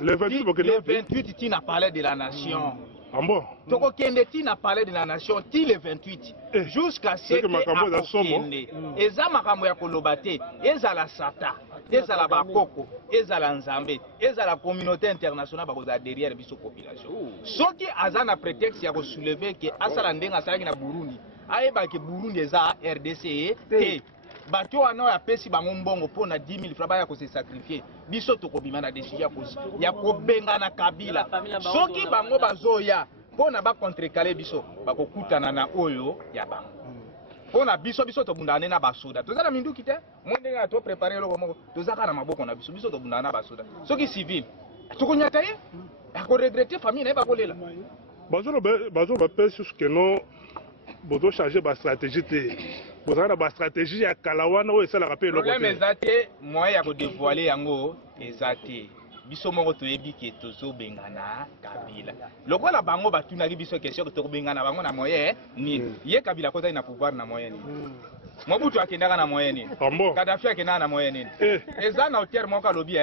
Le 28, tu n'as parlé de la nation. Ah bon? Toko Kende, tu n'as parlé de la nation, tu le 28. Jusqu'à ce que Akokende. Eza makambo ya kolobate, eza la sata, eza la bakoko, eza la nzambe, eza la communauté internationale bakoza derrière biso population. Soki azana prétexte ya ko soulever que asala ndenga salaki na Burundi, ayeba ke Burundi eza RDC te. Bato wana ya pesi bango mbongo pona 10 000 francs ya ko se sacrifier. Biso tokobima na décision ya ko benga na Kabila. Soki bango bazoya pona ba contrecaler biso bakokutana na oyo ya bango. Pona biso tobundana na basoda. Tozala minduki te. Mondenga to préparer loko moko. Tozaka na maboko na biso tobundana na basoda. Soki civil tokonyata ye ako regretter famille na ba kolela. Bazo ba pesi que non bozo changer ba stratégie te. Vous avez une stratégie à Kalawana ou ça la rappelle le problème exacté moi ya ko dévoiler yango exacté biso moko to yebi ke tozo bengana Kabila lokola bango batunaki biso question to bengana bango na moyen ni ye Kabila kota ina pouvoir na moyen ni Mobutu akendaka na moyen ni Kadhafi akendaka na moyen ni eza na hauteur moko lobi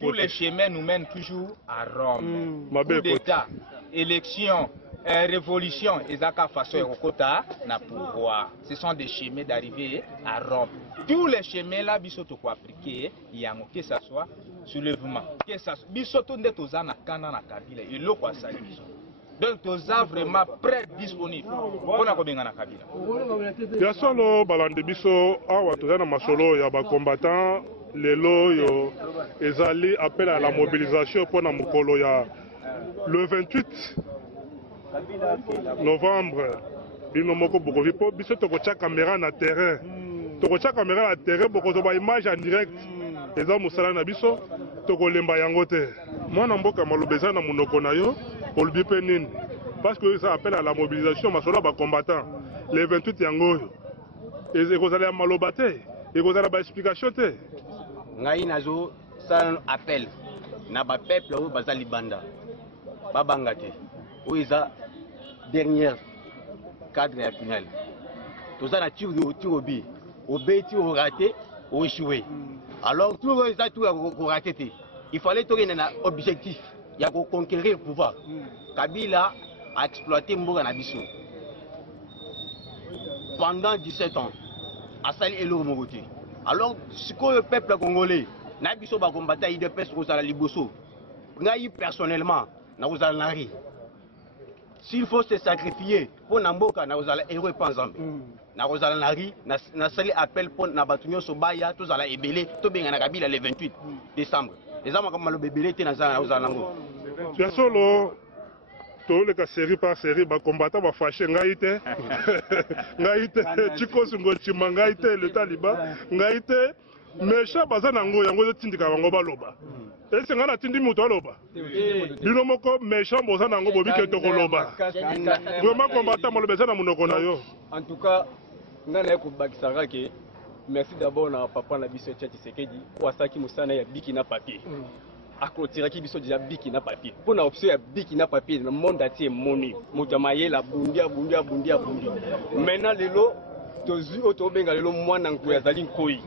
tous les chemins nous mènent toujours à Rome coup d'état élection révolution ezaka façon ya kokota na pouvoir. Ce sont des chemins d'arriver à Rome. Tous les chemins là biso to ko appliquer yango que ça soit soulèvement que ça biso to nde toza na kana na Kabila eloko asali biso. Donc toza vraiment prêt disponible pona ko benga na Kabila. Ya solo balande biso awa toza na masolo ya ba combattant lelo yo ezali appel à la mobilisation pona mukolo ya le 28 novembre, bino moko bokovi po biso tokotia caméra na terrain. Tokotia caméra na terrain bokozo ba image en direct. Eza musala na biso tokolemba yango te. Mwana mboka malobeza na munoko na yo olobi pe nini? Parce que ça appelle à la mobilisation masolo ba combattant. Le 28 yango yo. Ekozala maloba te. Ekozala ba explication te. Ngai nazo ça appel na ba peuple o bazali banda. Ba bangate. Où est la dernière cadre et finale. Tout ça, tu obi, tu raté, ou échoué. Alors, tout ça, tu raté. Il fallait trouver un objectif. Il y a pour conquérir le pouvoir. Kabila a exploité Mboga Nabiso. Pendant 17 ans, à Sali et Loromogoté. Alors, ce que le peuple congolais, Nabiso va combattre, il dépêche aux Liboso. Personnellement, nous allons l'arrêter. S'il faut se sacrifier pour Namboka, nous allons héros Panzambe. Nous allons l'arrêter, nous allons appel pour Nabatunyo Sobaya, tous allons ébélé, tout bien à Kabila le 28 décembre. Les hommes comme le bébé, nous allons. Bien solo, tout le série par série, les combattants vont fâcher Ngaïté. Ngaïté, Tchikosungo Chimangaïté, le Taliban, Ngaïté, mais chaque bazanango, yango tindika wango baloba. Et c'est un tindi mutoloba. Binomoko, méchant, bozanango, bobi ke tokoloba. Vraiment combattant, mon besoin na munoko na yo. En tout cas, ngana ko bakisaka ke merci d'abord na papa na biso Tchati Sekedi, kwa saki musana ya biki na papier. Akotiraki biso déjà biki na papier. Pour na option ya biki na papier, le monde entier moni. Mutamaye la bundia. Maintenant lelo tozu otobenga lelo mwana nkuya zali nkoi.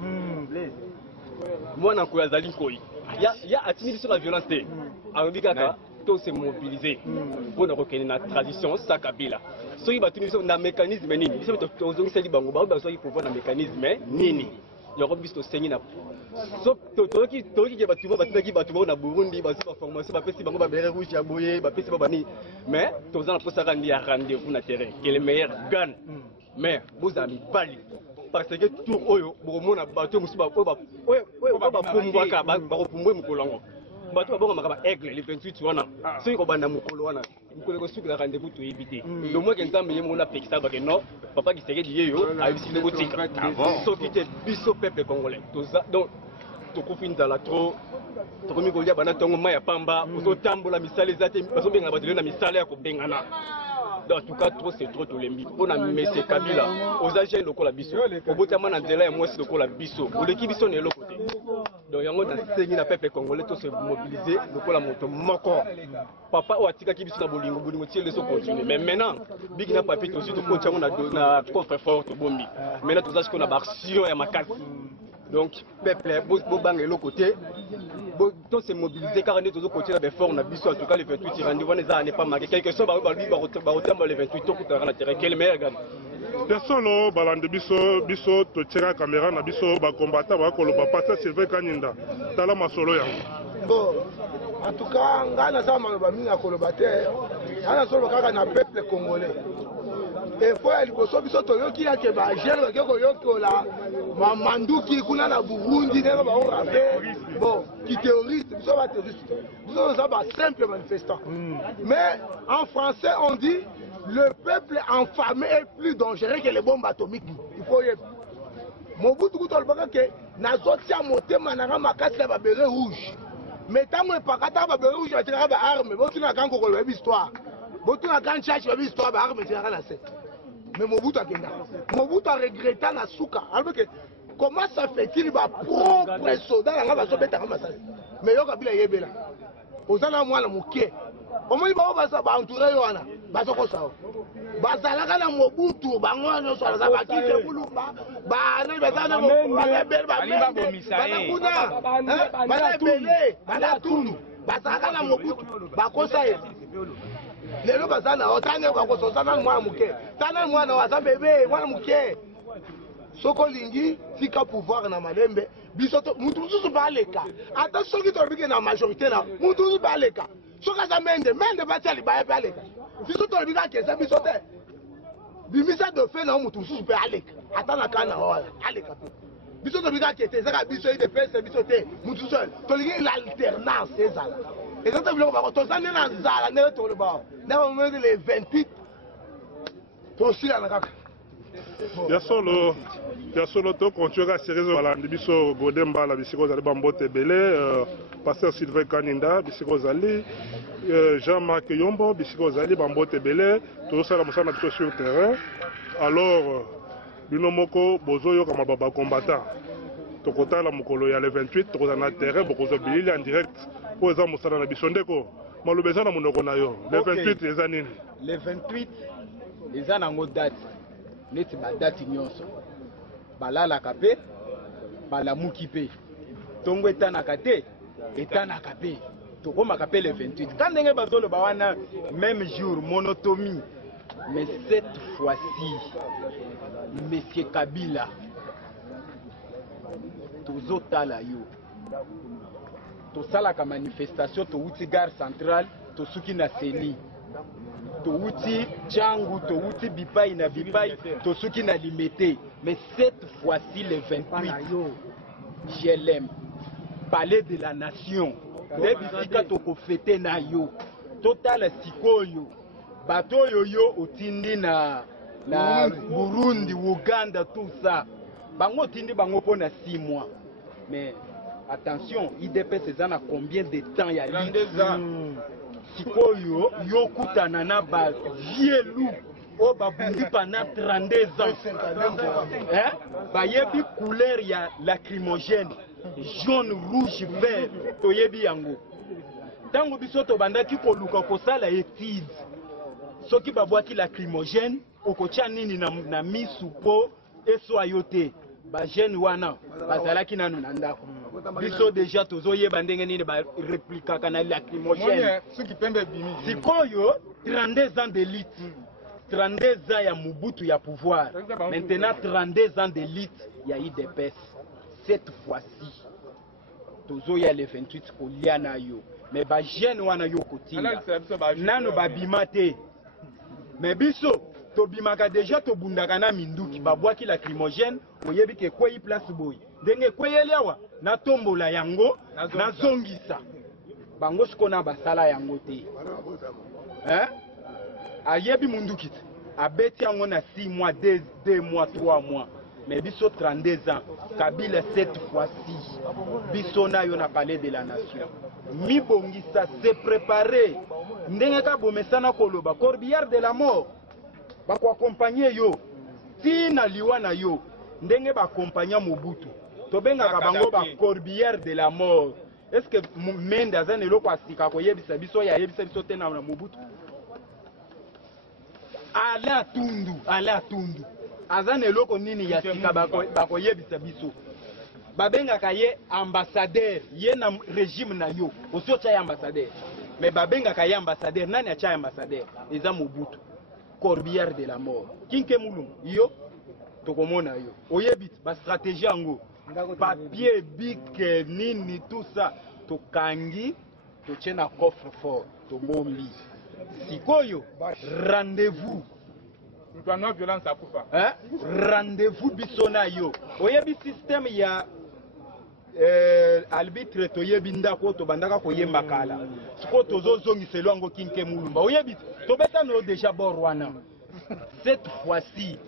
Mwana nkuya zali nkoi. Il y a attiré sur la violence. On dit que tout se mobiliser pour nous reconnaître la tradition, ça Kabila. So il va tenir sur un mécanisme nini. Il faut que c'est libre. On va il faut voir un mécanisme nini. Il y aura bis to sengi na. So toki va tu na Burundi ba sur formation ba pesi bango ba bere rouge ya boye ba pesi ba bani. Mais tous en pour ça rendez-vous na terrain. Qui est le meilleur gun. Mais vous avez bali. Parce que tout oyo bomona bato musuba ba pumbwaka ba pumbwe mukolongo bato ba makaba aigle le 28 wana so ko banda mukolo wana mukolo ko suki la rendez-vous to éviter le moins que nzambe yemo na pekisa ba que non papa qui serait lié yo a visité le botika so qui te biso peuple congolais donc to kofinza la trop to komi ko lia bana tongo maya pamba to tambola misale zate baso benga bato na misale ya ko bengana. En tout cas, trop c'est trop tout les mythes. On a mis ces Kabila aux agents locaux la biso. Au bout de moment, on a moins locaux la biso. Pour l'équipe, ils sont de l'autre côté. Donc, il y a un série de peuple congolais tous se mobiliser. Locaux la moto moko. Papa ou atika qui biso na bolingo bolingo tiens les autres continuer. Mais maintenant, big na papier aussi tout continue na coffre fort to bombi. Maintenant, tout ça ce qu'on a action ya makasi. Donc, peuple, bang et l'autre côté, tout se mobiliser car on est tous aux côtés de fort, on a en tout cas les 28 rendez-vous n'est pas marqué. Quelque chose, les 28 tout pour la terre. Quel meilleur Personne balande biso to tira caméra na biso ba combattant ba koloba pasa Sylvain Kaninda tala masolo ya. Bon, en tout cas, ngana sa maloba minga koloba te, ana solo kaka na peuple congolais. Et faut aller bosso biso to yoki ya ke ba gel ko yokola ba manduki kuna na Burundi ne ba on fait. Bon, qui terroriste, biso ba terroriste. Biso ça ba simple manifestant. Mais en français on dit le peuple enflammé est plus dangereux que les bombes atomiques. Il faut y être. Mobutu kutolbaka ke nazotia motema na makasi ya ba béret rouge. Mais tant que pas capable de rouge, tu as des armes. Tu n'as qu'un congolais histoire. Tu n'as qu'un cherche histoire d'armes. Tu n'as rien à faire. Mais Mobutu a gagné. Mobutu a regretté la souka. Alors que comment ça fait-il va propre soldat dans la zone de Taramasa? Mais il y a kabila yebela. Ozana mwana muke. Omo iba obasa ba entouré wana. Bazoko sawo. Bazalaka na Mobutu bangwana so za bakite kulumba. Ba na bazana mo ba bel ba kuna. Bana bele, bana tundu. Bazalaka na Mobutu bakosa ye. Lelo bazana otane kwa kososana mwana muke. Tana mwana wa bebe mwana muke. Soko lingi fika pouvoir na malembe. Bisoto mutu musu baleka. Ata soki to bike na majorité na mutu musu baleka. Soka za mende bati ali baye baleka. Bisoto bika kesa bisote. Bimisa de fe na mutu musu baleka. Ata na kana wala aleka. Bisoto bika kete zaka biso ide pese bisote mutu seul. To lingi l'alternance ezala. Et quand tu vas to zane na zala ne to le ba. Na moment les 28 to si la kaka. Ya solo to continue à série balandi biso Godemba la bisiko zali bambote belé pasteur Sylvain Kaninda bisiko zali Jean-Marc Yombo bisiko zali bambote belé to sala musana biso sur terrain. Alors binomoko bozoyo kama baba combattant to kotala mukolo ya le 28 to na terrain bokozo bilili en direct po za musana na biso ndeko malobeza na monoko na yo le 28 eza nini le 28 eza na date neti badati nyonso balalaka mpe balamuki mpe ntongo etanaka te etanaka mpe tokomaka mpe le 28 ka ndenge bazoloba wana même jour monotomie. Mais cette fois-ci monsieur Kabila tozotala yo tosalaka manifestation touti gare centrale tosuki na seni touti Tchangu, touti bipai na bipai, tosuki na limité. Mais cette fois-ci, le 28, je l'aime. Palais de la nation. Debisika toko fete na yo. Total sikoyo. Bato yo otindi na Burundi, Uganda, tout ça. Bango tindi bango pona 6 mois. Mais attention, IDPS ezana combien de temps ya 32 ans. Sikoyo yokutana na ba vielu o babundi pendant 32 ans. Bayebi couleur ya lacrymogène jaune, rouge, vert toyebi yango. Tango biso to bandaki koluka kosala étude. Soki babwaki lacrymogène okotia nini na misu po eso ayote. Ba jeune wana bazalaki nanu na ndako. Biso déjà tozoyeba ndenge nini ba réplica kana lacrymogène. Sikoyo 32 ans d'élite. 32 ans ya Mobutu ya pouvoir. Maintenant 32 ans d'élite ya IDPS. Cette fois-ci tozoya le 28 kolia na yo. Mais ba jeune wana yo kotinga. Nanu ba bimate. Mais biso tobimaka déjà tobundaka na minduki babwaki lacrymogène oyebi ke kwei place boy ndenge kweyeli awa na tombola yango na zongisa bango sikona basala yango te ayebi munduki abeti yango na 6 mois 2 mois 3 mois mais biso 32 ans Kabila cette fois-ci biso na yo na palais de la nation mi bongisa se préparer ndenge ka bomesana koloba corbillard de la mort bako accompagner yo tina liwa na yo ndenge ba accompagner Mobutu tobenga ka bango ba corbillard de la mort. Est-ce que Mende azane loko asika ko yebisa biso ya yebisa biso tena na Mobutu ala tundu azane loko nini ya sika bako yebisa biso babengaka ye ambassadeur ye na régime na yo osi otya ye ambassadeur mais babengaka ye ambassadeur nani atya ye ambassadeur eza Mobutu corbière de la mort kinke mulungu yo tokomona yo oyebi bastratégie yango papier bic nini tout ça tokangi totie na coffre fort tobombi sikoyo rendez-vous rendez-vous biso na yo oyebi système ya arbitre toyebi ndako tobandaka koyemba kala siko tozozongiselo yango kinke mulumba oyebi tobetano déjà bor wana cette fois-ci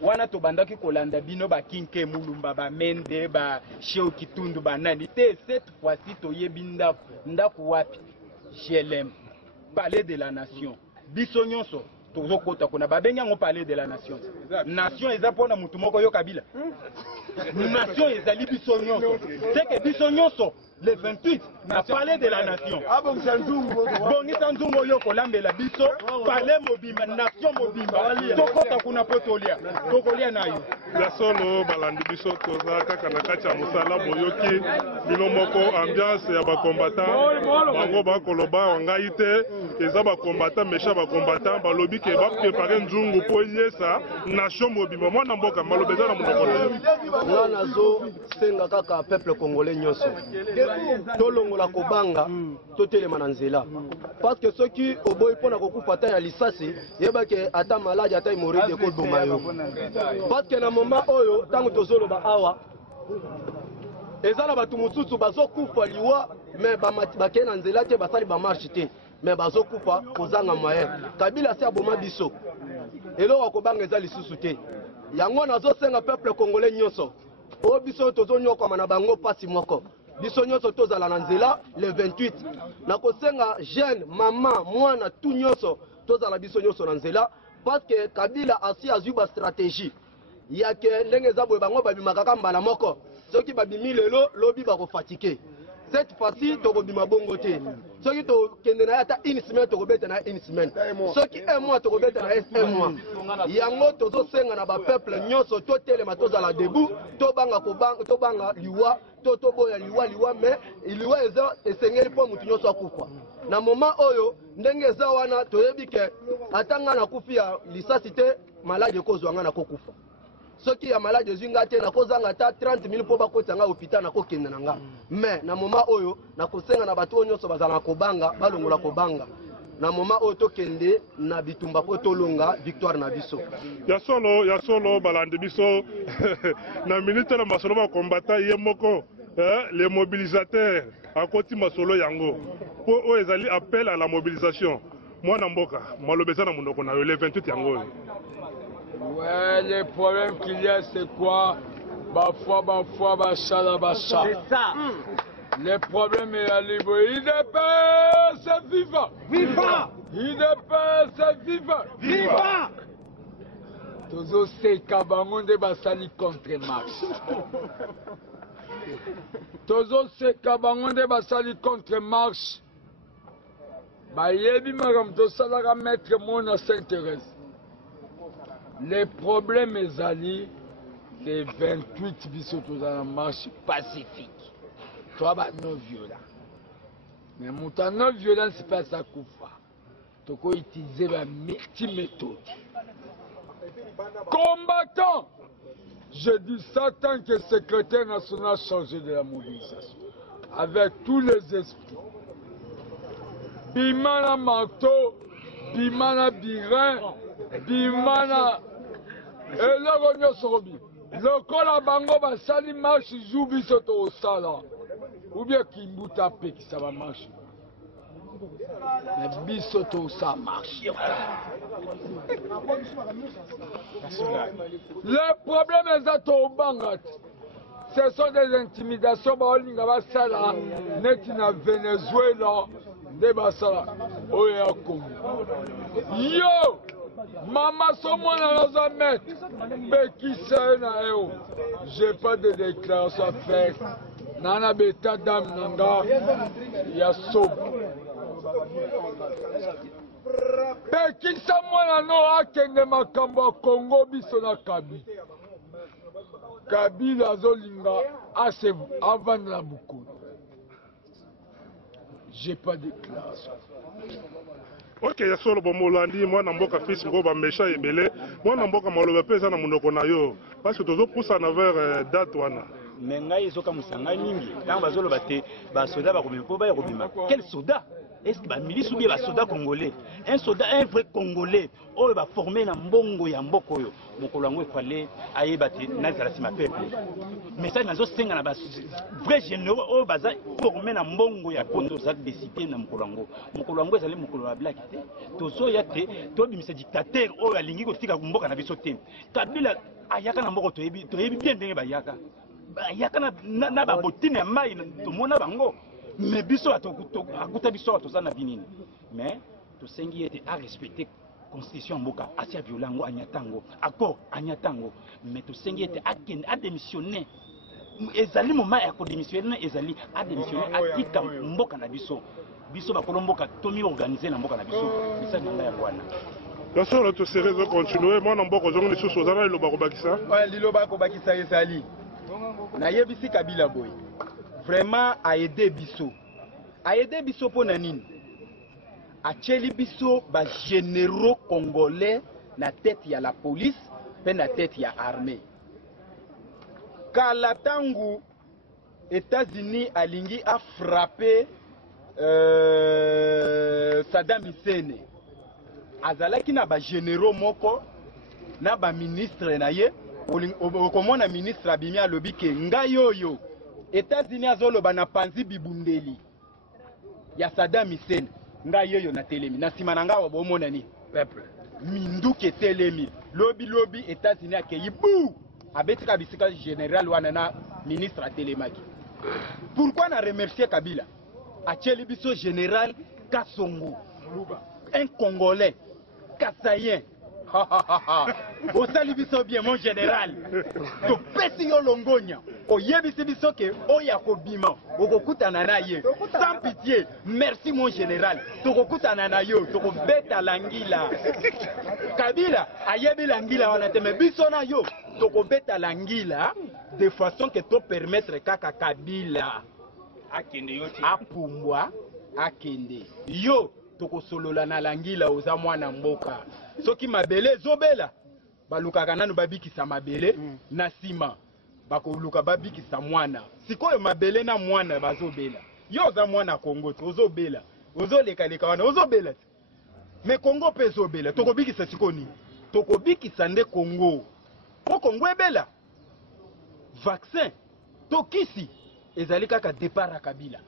wana tobandaki kolanda bino bakinke mulumba bamende ba Sheo Kitundu banani te cette fois-ci toyebi ndako wapi GLM palais de la nation biso nyonso tozokota kuna babengi yango palais de la nation nation eza mpona mutu moko yo Kabila nation ezali biso nyonso c'est que biso nyonso le 28 na palais de la nation bongisa nzungu oyo kolambela biso palais mobimba nation mobimba tokota kuna po tokolia na yo ya solo balandi biso toza kaka na kati ya mosala boyoki bino moko ambiance ya bakombatant bango bakoloba ngai te eza bakombatant méchant bakombatant balobi ke baprepare nzungu mpo yesa nation mobimba mwana mboka maloba eza na monoko na yo nga nazosenga kaka peuple congolais nyonso tolongola kobanga totelema na nzela parce que soki oboyi mpona kokufa ata ya lisasi yebaki ata maladi ata hemoride ekoboma yo parce que na moma oyo ntango tozoloba awa eza na bato mosusu bazokufa liwa me bakei na nzela te basali bamarshe te me bazokufa kozanga moyen Kabila si aboma biso eloko akobanga eza lisusu te yango nazosenga peuple congolais nyonso oyo biso tozonyokama na bango pasi moko biso nyonso tozala na nzela le 28 nakosenga jeune mama mwana tout nyonso tozala biso nyonso na nzela parce que Kabila asi azwi ba stratégie yake ndenge eza boye bango babimaka kaka mbala moko soki babimi lelo lobi bakofatike cette fois-ci tokobima bongo te soki tokende na ye ata une semaine tokobeta na une semaine soki un mois tokobeta na ye un mois yango tozosenga na bapeuple nyonso totelema tozala debout tobanga liwa toboya liwa me liwa eza esengeli mpo mutu nyonso akufa na moma oyo ndenge eza wana toyebi ke ata nga nakufi ya lisasi te maladi ekozwa nga nakokufa soki ya maladi ezwi nga te nakozanga ata 30,000 mpo bakotisa nga hôpital nakokende na nga mais na moma oyo nakosenga na bato oyo nyonso bazala na kobanga balongola kobanga na moma oyo tokende na bitumba mpo tolonga victoire na biso ya solo balandi biso na minute na masolo bakombata ye moko les mobilisateurs akoti masolo yango mpo oyo ezali appel à la mobilisation mwana mboka maloba eza na monoko na yo le 28 yango oyo. Ouais, le problème qu'il y a, c'est quoi? Bachala. C'est ça. Le problème est à l'Ibo. IDPS, c'est vivant. Vivant. IDPS, c'est vivant. Vivant. Tozo seka bangonde basali contre Marx. Tozo seka bangonde basali contre Marx. Bayebi magam tosala mettre mon Sainte-Thérèse. Les problèmes ezali les 28 biso dans la marche pacifique. Toi non violent. Mais mon non violent c'est pas ça qu'on fait. Tu peux utiliser la multi-méthode. Combattant. Je dis ça tant que secrétaire national chargé de la mobilisation. Avec tous les esprits. Bimana manteau, Bimana birin, Bimana... eloko nyonso kobi lokola bango basali marche jour biso tosala ubie kimbuta apekisa bamarshe me biso tosala marche. Le problème eza tobanga te ce sont des intimidations baolinga basala neti na Venezuela nde basala oyo ya Congo yo Maman, somona naza maître, bekisa na eo. J'ai pas de déclaration à faire. Nana beta dame nanga ya sobo. Bekisa mwana no akende makambo Congo biso na Kabila. Kabila azolinga avant la Boukoun. J'ai pas de classe. Ok, ya solo bomolandi mwana mboka fils ngo ba méchant ebele mwana mboka maloba pesa na munoko na yo parce que tozo poussa na vers date wana mais ngai ezoka musanga mingi tant bazoloba te ba soda ba komema po ba kobima quel soda est-ce que ba milice ou bien ba soda congolais un vrai congolais oyo ba formé na mbongo ya mboko yo mokolo yango ekwale ayeba te nazala sima peuple message nazo senga na ba vrai généraux oyo baza formé na mbongo ya poto za décider na mokolo yango ezali mokolo ya black te tozo ya te to bimisa dictateur oyo alingi kotika mboka na biso te Kabila ayaka na mboko toyebi bien ndenge bayaka na babotine ya mai tomona bango mais biso akuta biso toza na binini mais tosengi ete a respecter constitution mboka asia violango anyatango accord anyatango mais tosengi ete a démissionner ezali moment ya kodémissionner ezali a démissionner atika mboka na biso bakolo mboka tomi organiser na mboka na biso bisa nanga ya bwana la solo to serait de continuer mwana mboka zongo lisusu ozana liloba kobakisa liloba kobakisa ezali na yebisi Kabila boy vraiment a aidé biso pona nini acheli biso ba généraux congolais na tête ya la police pe na tête ya armée kala tangu États-Unis alingi a frappé Saddam Hussein azalaki na ba généraux moko na ba ministre na ye okomona ministre abimi alobi ke ngai oyo États-Unis azoloba na panzi bibundeli ya Saddam Hussein ngai oyo na telemi na sima na ngawa bomona ni peuple minduke telemi lobi États-Unis akeyi bu abetika bisika général wana na ministre atelemaki pourquoi na remercier Kabila acheli biso général Kasongo un congolais kasayen osali biso bien mon général topesi yo longonya oyebisi biso ke oya kobima okokutana na ye sans pitié merci mon général tokokutana na yo tokobeta langila Kabila ayebi langila wana te mais biso na yo tokobeta langila de façon que to permettre kaka Kabila akende yo apumbwa akende yo tokosolola na langila oza mwana mboka soki mabele zobela balukaka nanu babikisa mabele na sima bakoluka babikisa mwana sikoyo mabele na mwana bazobela yo oza mwana Kongo ozobela ozoleka wana ozobela mais Kongo pe zobela tokobikisa sikoni tokobikisa nde Kongo po Kongo ebela vaccin tokisi ezali kaka départ Kabila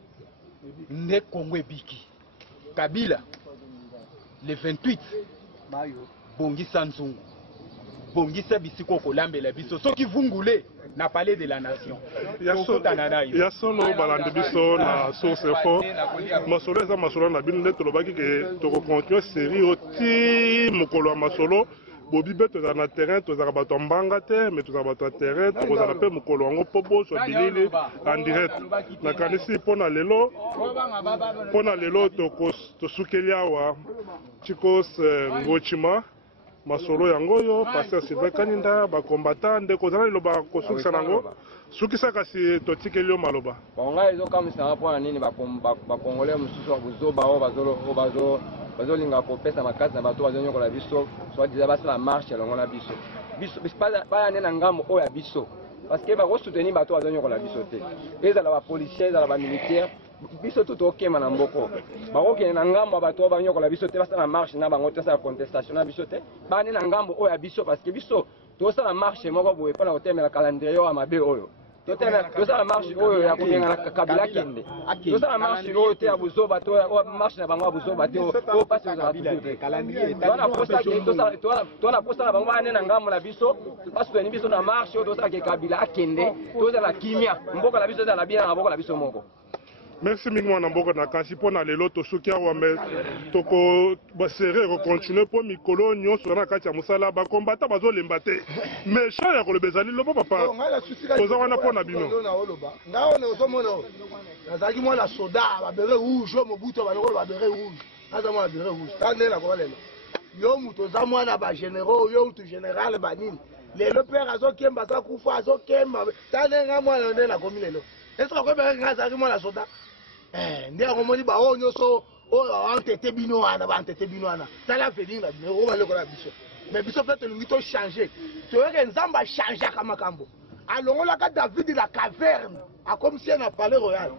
nde Kongo ebiki Kabila le 28 bongisa nzungu bongisa bisiko kolambela biso soki vungule na palais de la nation ya solo balande biso na source info masolo eza masolo na bino nde tolobaki ke tokocontinue série oti mokolo ya masolo bobibe tozala na terrain tozala bato ya mbanga te mais tozala bato ya terrain tokozala mpe mokolo yango mpo bozwa bilili en direct nakanisi mpona lelo tosukeli awa Chikos Ngochima masolo yango oyo Pasteur Sylvain Kaninda bakombata nde kozala liloba kosukisa nango sukisa kasi totikeli yo maloba ngai ezokamisanga mpona nini bakongole mosusu buzoba oyo bazolinga kopesa makasi na bato bazonyokola biso soit diza basala marche elongo na biso baya nde na ngambo oyo ya biso parce que bakosoutenir bato bazonyokola biso te ezala bapolisier ezala bamilitaire biso tu tokema na mboko bakokende na ngambo ya bato oyo banyokola biso te basala marche na bango te basala contestation na biso te baya nde na ngambo oyo ya biso parce que biso tosala marche moko boye mpona kotemela calendrier oyo ya mabe oyo tosala marche oyo ya kobenga na Kabila kende tosala marche oyo te ya buzoba to marche na bango ya buzoba te oyo pasi ozala toujours te tona posa na bango bane na ngambo na biso basuteni biso na marche oyo tosalaka Kabila akende tozala kimia mboka na biso ezala bina na mboka na biso moko. Merci mingi mwana mboka na kasi mpona lelo tosuki awa me toko basere kocontinue mpo mikolo nyonso na kati ya mosala bakombata bazolemba te méchant ya koloba ezali lobo papa toza wana mpona bino ngaone ozomona nazalaki mwana soda babere rouge oyo mobutu balokolo babere rouge naza mwana bere rouge ta nde nakoba lelo yo mutu oza mwana bagénéraux yo mutu général banini lelo père azokemba sa kufa azokemba tanenga mwana nde na komi lelo est-ce que akoyebaka nga azalaki mwana soda nde akomoni baoyo nyonso oyo antete bino wana baantete bino wana tala avenir na bino oyo balekola biso mais biso mpe tolingi tochange toyoke nzambe achangeaka makambo alongolaka david na caverne akomisi ye na palais royal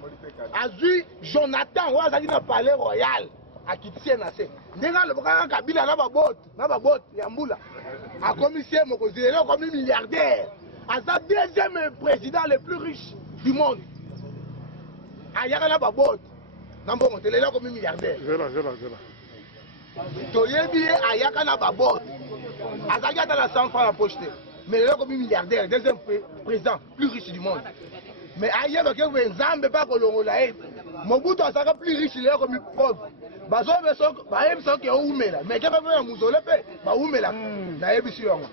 azwi jonathan oyo azalaki na palais royal akitisi ye na se ndenge alobokaka kabila na babote ya mbula akomisi ye mokonzi lelo akomi milliardaire aza deuxième président le plus riche du monde ayaka na babote na mbongo te lelo akomi milliardaire toyebi ye ayaka na babote azalaki ata na 100 francs na poche te mais lelo akomi milliardaire deuxième président plus riche du monde mais ayebake nzambe mpe akolongola ye mobutu azalaka plus riche lelo akomi pauvre bayebi soki oumela mais ke pepe ya muzole mpe baumela nayebisi yango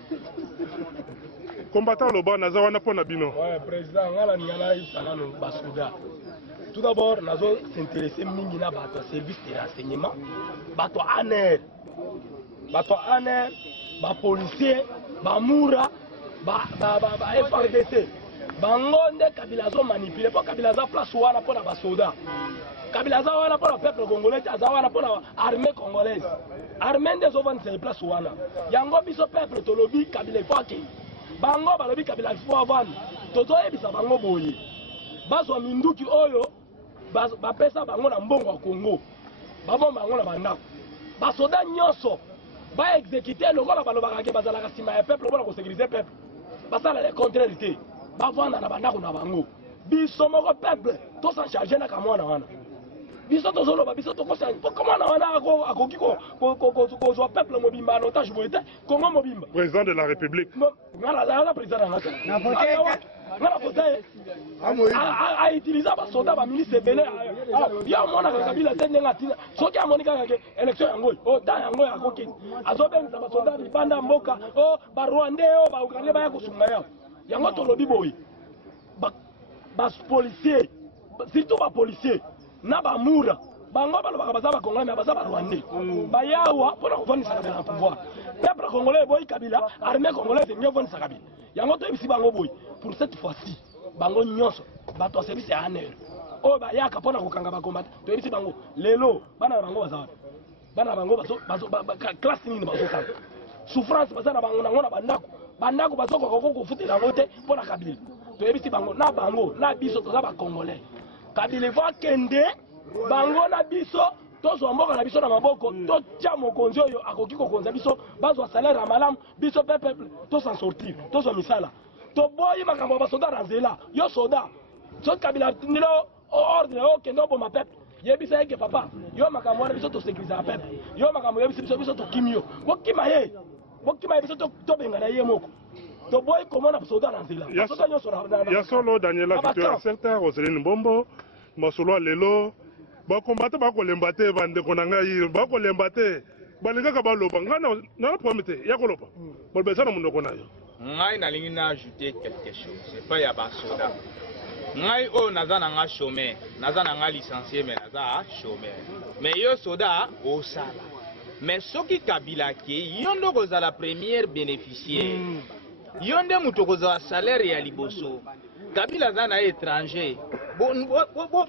combattant loba naza wana mpo na bino président nga na ninga nayebisa nano basoda tout d'abord nazo s'intéresse mingi na bato ya service de renseignement bato ya aner bapolicier bamura FRDC bango nde kabila azo manipule mpo kabila aza place wana mpo na basoda kabila aza wana mpo na peuple congolais aza wana mpo na armée congolaise armée nde ezovandisa place wana yango biso peuple tolobi kabila ifo akei bango balobi kabila ifo avanda tozoyebisa bango boye bazwa minduki oyo bapesa bango na mbongo ya Congo babomba bango na bandako basoda nyonso baexécute lokola balobaka ke bazalaka nsima ya peuple mpona kosécurize peuple basala le contraire te bavanda na bandako na bango biso moko peuple tosancharge na kamwana wana biso tozoloba biso tokosani mpo kamwana wana akoki kozwa peuple mobimba na otage boye te kongo mobimba président de la république ngana président na ngana vote autiliza basoda bamilisi ebele yo amonaka kabila te ndenge atina soki amoni kaka ke élection yango ota yango akoki azobengisa basoda libanda mboka o barwande o baugande baya kosunga yao yango tolobi boye bapolicier surtout bapolicier na bamura bango balobaka baza bakongolais me baza barwande bayawa mpona kovandisa kabila na pouvoir peuple congolais eboyi kabila armée congolaise engi ovandisa kabila yango toyebisi bango boye pour cette fois-ci bango nyonso bato ya service ya aner oyo bayaka mpona kokanga bakombata toyebisi bango lelo bana na bango baza wapi bana na bango classe nini bazokanga souffrance baza na bango nango na bandako bazokoka kofutela yango te mpona kabila toyebisi bango na biso toza bacongolais kabila ifo akende bango na biso tozwa mboka na biso na maboko totya mokonzi oyo akoki kokonza biso bazwa salaire ya malamu biso pe peuple tosan sortir tozwa misala toboyi makambo ya basoda na nzela yo soda soki kabila ndilo ordre okende oboma peuple yebisa yeke papa yo makambo wana biso tosécurisaka peuple yo makambo yebisi biso tokimi yo bokima ye biso tobengana ye moko toboyi komona basoda na nzela basoda nyonso ya solo daniela victoire certain roseline mbombo masolo lelo bakombata bakolemba te bandeko na ngai bakolemba te balingaka baloba ngai na problème te ya koloba bolobesa na monoko na yo ngai nalingi na ajouter quelque chose epai ya basoda ngai oyo naza na nga chômeur naza na nga licencié mais naza chômeur mais yo soda osala mais soki kabila ke yo nde kozala première bénéficiaire yo nde moto kozala salaire ya liboso kabila aza na étranger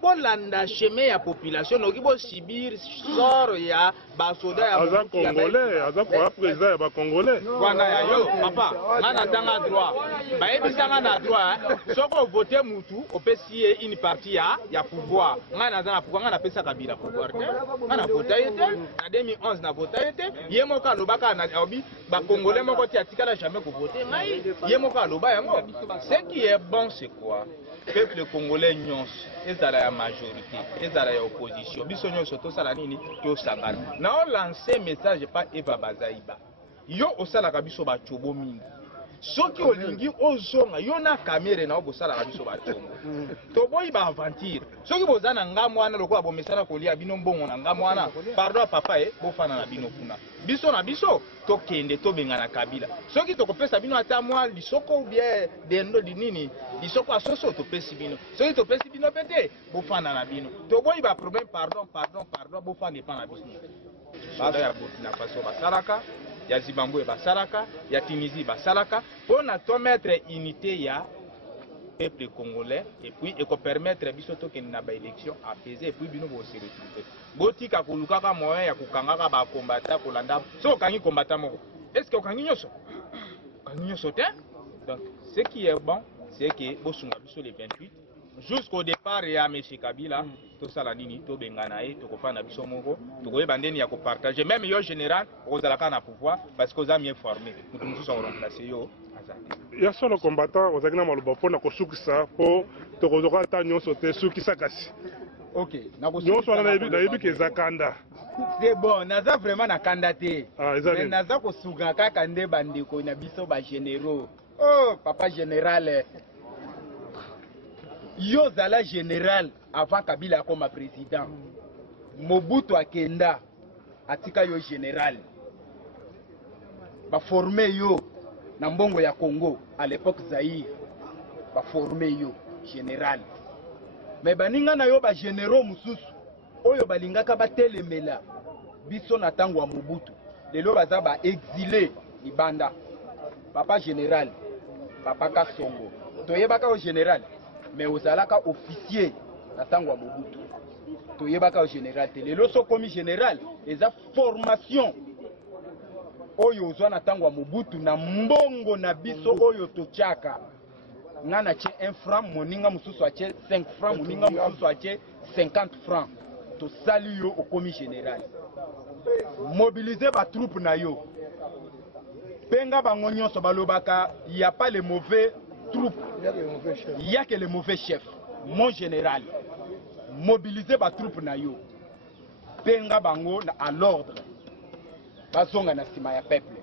bolanda chemin ya population noki bosibir sort ya basoda ya aza congolais aza koya président ya bacongolais wana ya yo papa nga na tanga droit bayebisanga na droit soki ovote mutu opesi ye une partie ya pouvoir nga naza na pouvoir nga napesa kabila pouvoir te nga na vota ye te na 2011 na vota ye te ye moko alobaka obi bacongolais moko ti atikala jamais kovote ngai ye moko aloba yango ce qui est bon c'est quoi peuple congolais nyonso ezala ya majorité ezala ya opposition biso nyonso tosala nini tosangana na olancer message pa Eva Bazaiba yo osalaka biso bacobo mingi soki olingi ozonga yo na kamere na obosalaka biso bacongo toboyi baaventure soki boza na ngambo wana lokola bomesana kolia bino mbongo na ngambo wana pardon papa bofana na bino kuna biso na biso tokende tobengana kabila soki tokopesa bino ata mwa lisoko ou bien dendo dinini lisoko asoso topesi bino soki topesi bino pete bofana na bino toboyi ba problème pardon bofana epa na biso basoda ya Burkina Faso basalaka, ya Zimbabwe basalaka, ya Tunisie basalaka, pour to mettre unité ya peuple congolais et puis et permettre biso to na ba élection apaisée et puis bino bo se retrouver. Botika kulukaka moyen ya kukangaka ba combattant kolanda. So kangi combattant moko. Est-ce que kangi nyoso? Kangi nyoso te? Donc ce qui est bon, c'est que bosunga biso le 28 jusqu'au départ ya M. Kabila to sala nini to bengana e to kofana biso moko to koyeba ndeni ya ko partager même yo général ozalaka na pouvoir parce que oza mieux formé. Mutu mususu remplacer yo. Ya solo combattant ozaki na maloba mpona kosukisa mpo tokozwaka ata nyonso te sukisa kasi. Ok, nyonso wana nayebi ke eza kanda. C'est bon, naza vraiment na kanda te. Mais naza kosuka kaka nde bandeko na biso ba généraux. Oh, papa général. Yo zala général avant Kabila comme président. Mobutu akenda atika yo général. Ba former yo na mbongo ya Congo à l'époque Zaïre. Ba former yo général. Mais baninga na yo ba généraux mususu oyo balingaka batelemela biso na tango ya Mobutu. Lelo baza ba exilé libanda. Papa général, papa Kasongo. Toyebaka au général, mais ozalaka officier na tango ya Mobutu. Toyebaka au général te. Lelo so komi général, eza formation oyo ozwa na tango ya Mobutu na mbongo na biso oyo tochaka. Ngana che 1 franc, moninga mususu ache 5 francs, moninga mususu ache 50 francs. To sali yo au komi général. Mobiliser ba troupe na yo. Penga bango nyonso balobaka, il n'y a pas les mauvais troupes, il n'y a que les mauvais chefs. Mon général, mobiliser ba troupe na yo. Penga bango à l'ordre. Bazonga na sima ya peuple.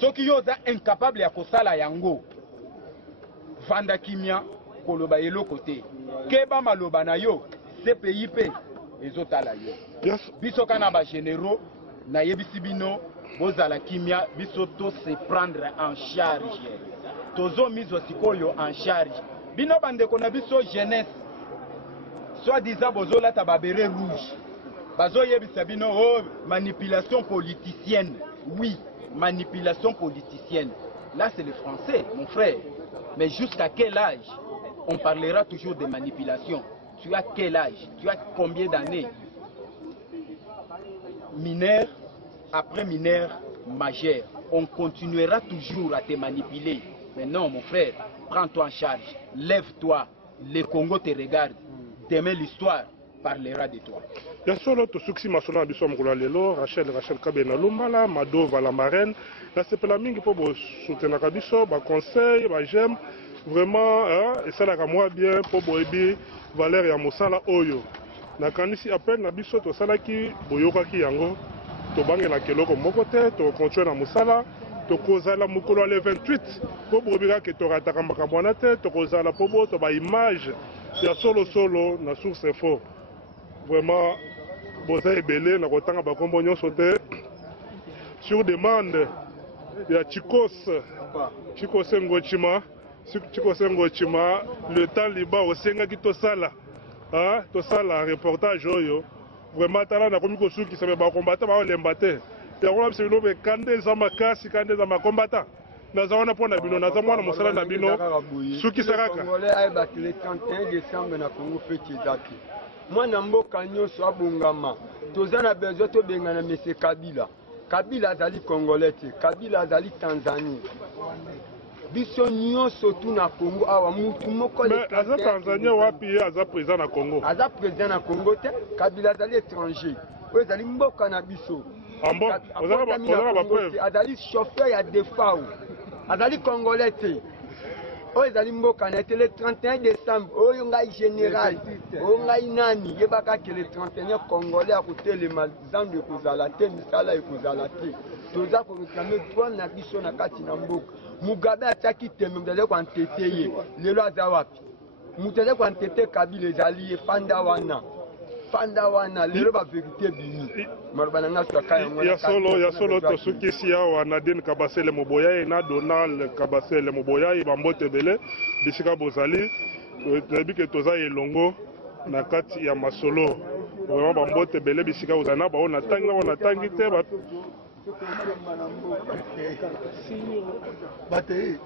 Soki yo za incapable ya kosala yango. Vanda kimia koloba eloko te. Keba maloba na yo, CPIP ezotala yo. Biso kana ba généraux na yebisi bino bozala kimia biso to se prendre en charge. Tozo mizo sikoyo en charge. Bino bandeko na biso jeunesse. Soit disant bozola tababere rouge. Bazo yebisa bino oh manipulation politicienne. Oui, manipulation politicienne. Là c'est le français, mon frère. Mais jusqu'à quel âge on parlera toujours de manipulation? Tu as quel âge? Tu as combien d'années? Mineur après mineur majeur. On continuera toujours à te manipuler. Mais non, mon frère, prends-toi en charge. Lève-toi. Le Congo te regarde. Demain, l'histoire parlera de toi. Ya solo to suksi masona biso mkola lelo Rachel Kabena Lumbala Madova la marraine la sepela mingi po bo soutenaka biso ba conseil ba j'aime vraiment et ça la moi bien po boyebi valeur ya mosala oyo na kanisi appel na biso to salaki boyokaki yango to bangela keloko moko te to continuer na mosala to kozala mokolo le 28 po bobika ke to rataka makambo wana te to kozala po bo to ba image ya solo na source info. Vraiment, boza ebele na kotanga bakombo nyonso te sur demande ya Chikos Ngochima le temps liba osengaki tosala tosala reportage oyo vraiment tala na komi kosuki sabe ba combattant ba olemba te ya kona biso bino be kande za makasi kande za makombata naza wana pona bino naza mwana mosala na bino suki sakaka Congolais ayeba le 31 décembre na Congo feti ezaki mwana mboka nyonso abongama toza na besoin tobengana M. Kabila. Kabila azali Congolais te, Kabila azali Tanzanie. Biso nyonso tu na Congo awa mutu moko le aza Tanzania wapi aza président na Congo. Aza président na Congo te, Kabila azali étranger. Oyo ezali mboka na biso. Azali chauffeur ya Defao. Azali Congolais te. Oyo ezali mboka na ete le 31 décembre oyo ngai général oyo ngai nani yebaka ke le 31 congolais akotelema zandu ekozala te misala ekozala te toza koreklame droit na biso na kati na mboka Mugabe atiaki tembe moto azali koantete ye lelo aza wapi moto azali koantete Kabila ezali ye fanda wana lelo bavérité bimi maloba na nga saka yango ya solo tosukisi awa Nadine Kabasele Moboya na Donald Kabasele Moboya bambote ebele bisika bozali toyebi ke toza elongo na kati ya masolo vraiment bambote ebele bisika kozala na bao natangi na bao natangi te